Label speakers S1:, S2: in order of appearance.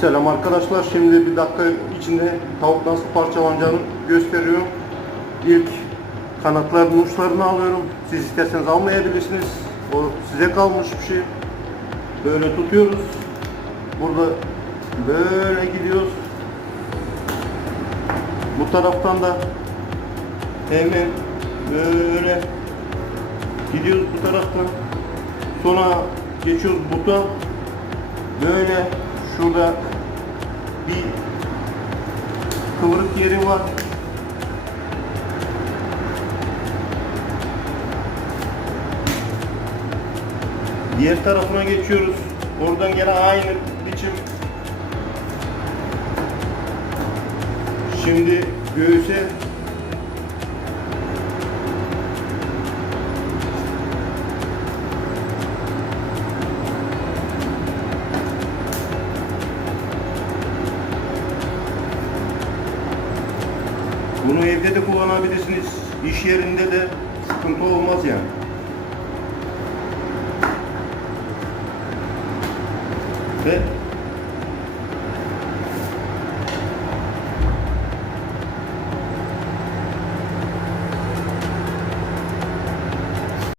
S1: Selam arkadaşlar. Şimdi bir dakika içinde tavuk nasıl parçalanacağını gösteriyorum. İlk kanatların uçlarını alıyorum. Siz isterseniz almayabilirsiniz. O size kalmış bir şey. Böyle tutuyoruz. Burada böyle gidiyoruz. Bu taraftan da hemen böyle gidiyoruz bu taraftan. Sonra geçiyoruz buta. Böyle şurada bir kıvrık yeri var. Diğer tarafına geçiyoruz. Oradan gene aynı biçim. Şimdi göğüse Bunu evde de kullanabilirsiniz. İş yerinde de sıkıntı olmaz yani. Ve